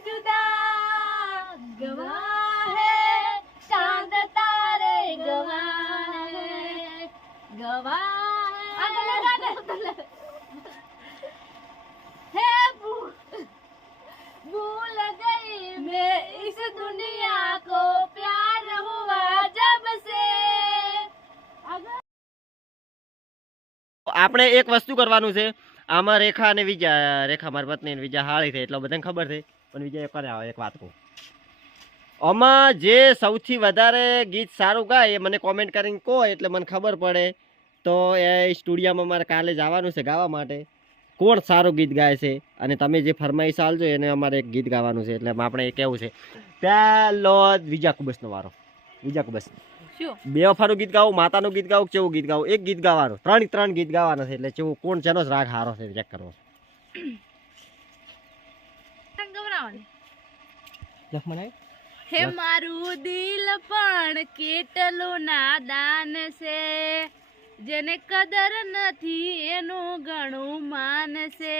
जुदा गवाह है चांद तारे गवाह है गवाह है भूल गई मैं इस दुनिया को प्यार हुआ जब से આપણે એક વસ્તુ કરવાનું છે આમાં રેખા અને વિજય રેખા મારી પત્ની અને વિજય હાળી છે એટલે બધાને ખબર છે પણ વિજય એક વાત કહું આમાં જે સૌથી વધારે ગીત સારું ગાય એ મને કોમેન્ટ કરીને કહો એટલે મને ખબર પડે તો એ સ્ટુડિયોમાં મારે કાલે જવાનું છે ગાવા માટે કોણ સારું ગીત ગાય છે અને તમે જે ફરમાઈશ આલજો એને અમારે એક ગીત ગાવાનું છે એટલે આપણે એ કેવું છે પહેલો વિજય કુબસનો વારો વિજય કુબસ બે વફાનું ગીત ગાવું માતાનું ગીત ગાવું કેવું ગીત ગાવું એક ગીત ગાવાનું ત્રણ ગીત ગાવાના છે એટલે કેવું કોણ જેનો જ રાગ હારો છે ચેક કરવો હે મારું દિલ પણ કેટલું નાદાન છે જેને કદર નથી એનું ઘણું માન છે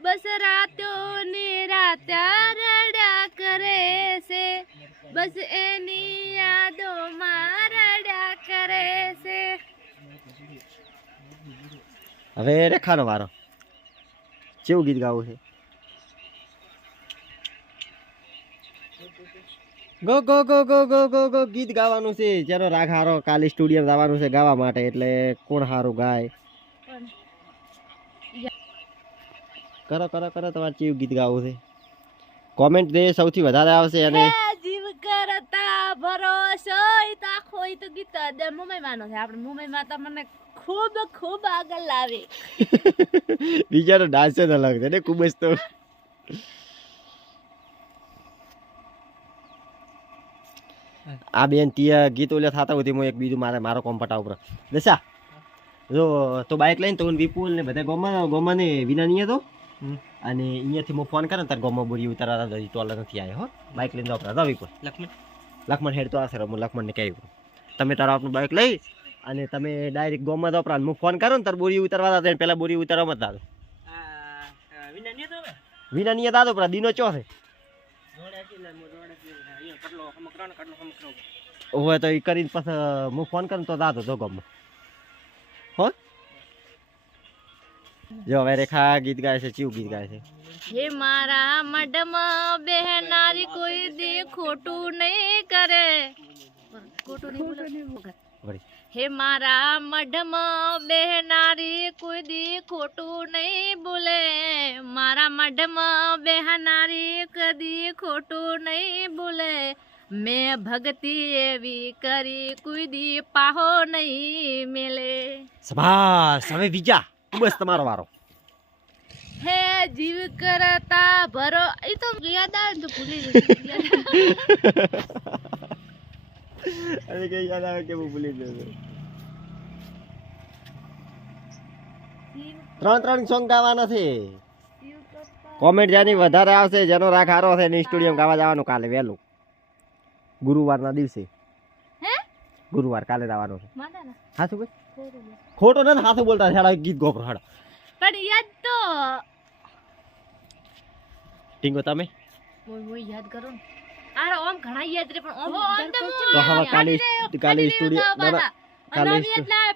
બસ રાતો ને રાત્યા રડ્યા કરે છે બસ એની યાદોમાં રડ્યા કરે છે હવે રેખાનો વારો કેવું ગીત ગાવું છે go go go go go go go ગીત ગાવાનું છે જેનો રાગ હારો કાલે સ્ટુડિયો જવાનું છે ગાવા માટે એટલે કોણ હારું ગાય કરો કરો કરો તમારે કેવું ગીત ગાવું છે કોમેન્ટ દે સૌથી વધારે આવશે અને જીવ કરતા ભરોસો તાખો તો ગીત મુંબઈમાં છે આપણે મુંબઈમાં તો મને ખૂબ ખૂબ આગળ લાવે બીજાનો ડાન્સ જ અલગ છે ને ખૂબ જ તો આ બેન ત્યાં ગીત ઓલે થતા હોય હું એક બીજું મારો કોમ્પટા ઉપર દશા જો તો બાઇક લઈને તો વિપુલ ને બધા ગોમાં ને વિના નહીં હતો અને અહીંયાથી હું ફોન કરે તાર ગોમાં બોરી ઉતારા ટોલર નથી આવ્યો હો બાઇક લઈને જાવ વિપુલ લક્ષ્મણ હેડ તો આવશે હું લક્ષ્મણને કહ્યું તમે તારા આપણું બાઇક લઈ અને તમે ડાયરેક્ટ ગોમાં જાવ હું ફોન કરો ને તાર બોરી ઉતારવા હતા પહેલાં બોરી ઉતારવા મત દાદો વિના નહીં દાદો પણ દીનો ચો છે હોય તો એ કરીને પછી હું ફોન કરું તો દાદો તો ગમો હો જો હવે રેખા ગીત ગાય છે ચીવું ગીત ગાય છે હે મારા મઢમાં બેહનારી કોઈ દી ખોટું નહીં કરે ખોટું નહીં હે મારા મઢમાં બેહનારી કોઈ દી ખોટું નહીં બોલે મારા મઢમાં બેહનારી કદી ખોટું નહીં બોલે મેં ભક્તિ એવી કરી કોઈ દી પાહો નહીં મેલે શાબાશ હવે બીજા બસ તમારો વારો હે જીવ કરતા ભરો એ તો યાદ આવે તો ભૂલી જશે અરે કઈ યાદ આવે કે હું ભૂલી જશે ત્રણ સોંગ ગાવાના છે કોમેન્ટ જેની વધારે આવશે જેનો રાગ હારો હશે એની સ્ટુડિયો ગાવા જવાનું કાલે વહેલું ગુરુવારના દિવસે ગુરુવાર કાલે જવાનું છે હા શું ખોટો નથી હાથે બોલતા હેડા ગીત ગોપરો હેડા પણ યાદ તો ટીંગો તમે મોય યાદ કરો ને આરે ઓમ ઘણા યાદ રે પણ ઓમ તો હવે કાલે સ્ટુડિયો કાલે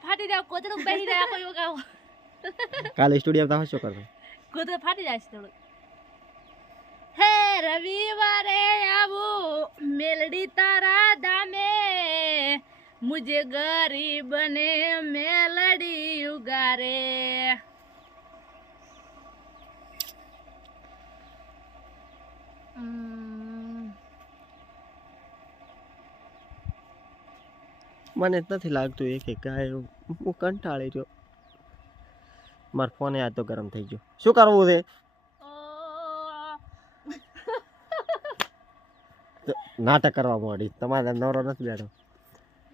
ફાટી જાય કોતરું બેહી જાય કોઈ ગાવ કાલે સ્ટુડિયો તો શું કરવું કોતરું ફાટી જાય થોડું હે રવિવારે આવું મેલડી તારા દામે મુझे गरीब ने मेलडी उगारे મને નથી લાગતું એક ગાય હું કંટાળી રહ્યો મારો ફોન યાદ તો ગરમ થઈ ગયો શું કરવું છે નાટક કરવા માંડી તમારે નવરો નથી બેઠો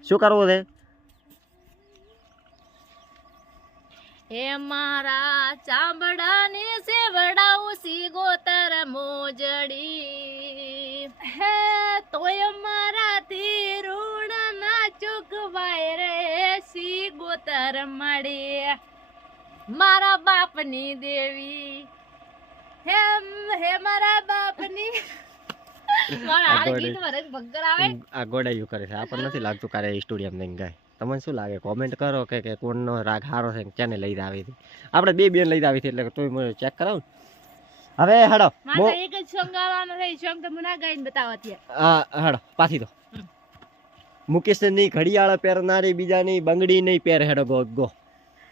શું કરવું છે હે મારા ચામડાની સેવડાવું સી ગોતર મોજડી હે તોય મારાથી ઋણ ના ચૂકવાય રે સી ગોતર મળી મારા બાપની દેવી હે મારા બાપની મારા હારે ગોળી. ગીતમાં રંગ ભંગર આવે આ ગોડાયું કરે છે આપણને નથી લાગતું કારે સ્ટુડિયમ લઈને ગાય તમને શું લાગે કોમેન્ટ કરો કે કોણનો રાગ સારો છે ક્યાંને લઈ આવી હતી આપણે બે બેન લઈ આવી હતી એટલે તું મને ચેક કરાવ હવે હડો મારે એક જ સોંગ ગાવાનો છે સોંગ તો મને ગાઈને બતાવો અત્યારે હા હડો પાછી દો મુકેશની ઘડિયાળ પહેરનારી બીજાની બંગડી નહીં પહેર હેડો ગો ગો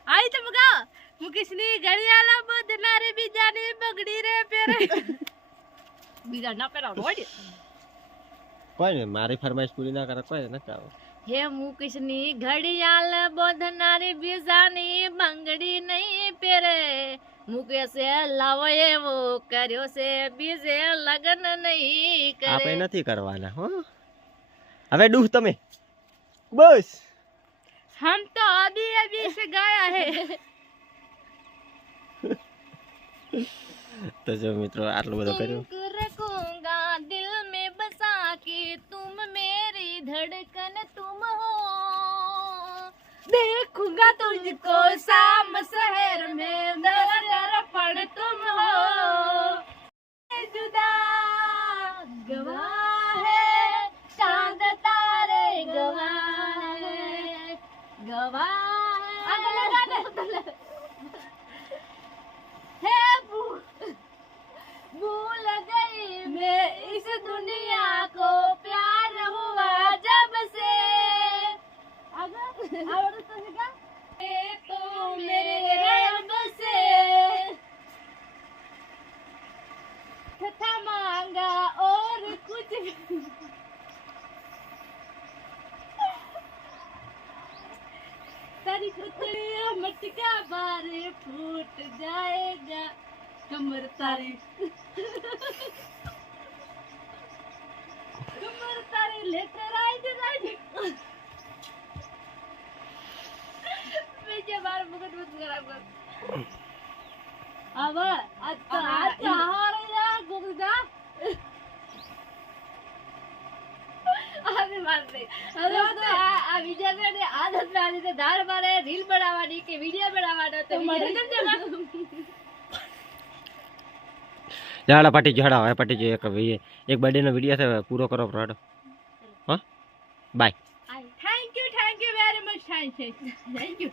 આઈ તમે ગાઓ મુકેશની ઘડિયાળ બદનારે બીજાની બગડી રે પહેરે બીજા ના પહેરાવ રોડ કોઈ ને મારી ફરમાઈશ પૂરી ના કરે કોઈ ન કાવ હે મુકેશની ઘડિયાળ બોધનારી બીજાની બંગડી નહીં પહેરે મુકેશે લાવો એવો કર્યો છે બીજે લગન નહીં કરે આપણે નથી કરવાના હો હવે ડૂહ તમે બસ हम तो अभी से गाया है તો જો મિત્રો આટલું બધું કર્યું तुमको रखूंगा दिल में बसा के तुम मेरी धड़कन तुम हो देखूंगा तुझको शाम शहर में मेरा दर्पण तुम हो जुदा गवाह है चांद तारे गवाह है गवाह है भूल गई मैं इस दुनिया को प्यार हुआ जब से तो मेरे रब से था मांगा और कुछ तारी खुतड़िया मटका बारे फूट जाएगा कमर तारी कमर तारी लेकर आए बीजे बार मुकुट मत खराब कर अब आज हारेगा गुगदा अरे मार दे अरे तो આ વિડિયો ને આદત ના લીધે ધાર મારે રીલ બનાવવાની કે વિડિયો બનાવવાનો તો વિડિયો કેમ દેવા જાડા પાટી જાડા હવે પાટી જો એક બર્થડે નો વિડિયો છે પૂરો કરો પ્રોડો હા bye thank you very much thank you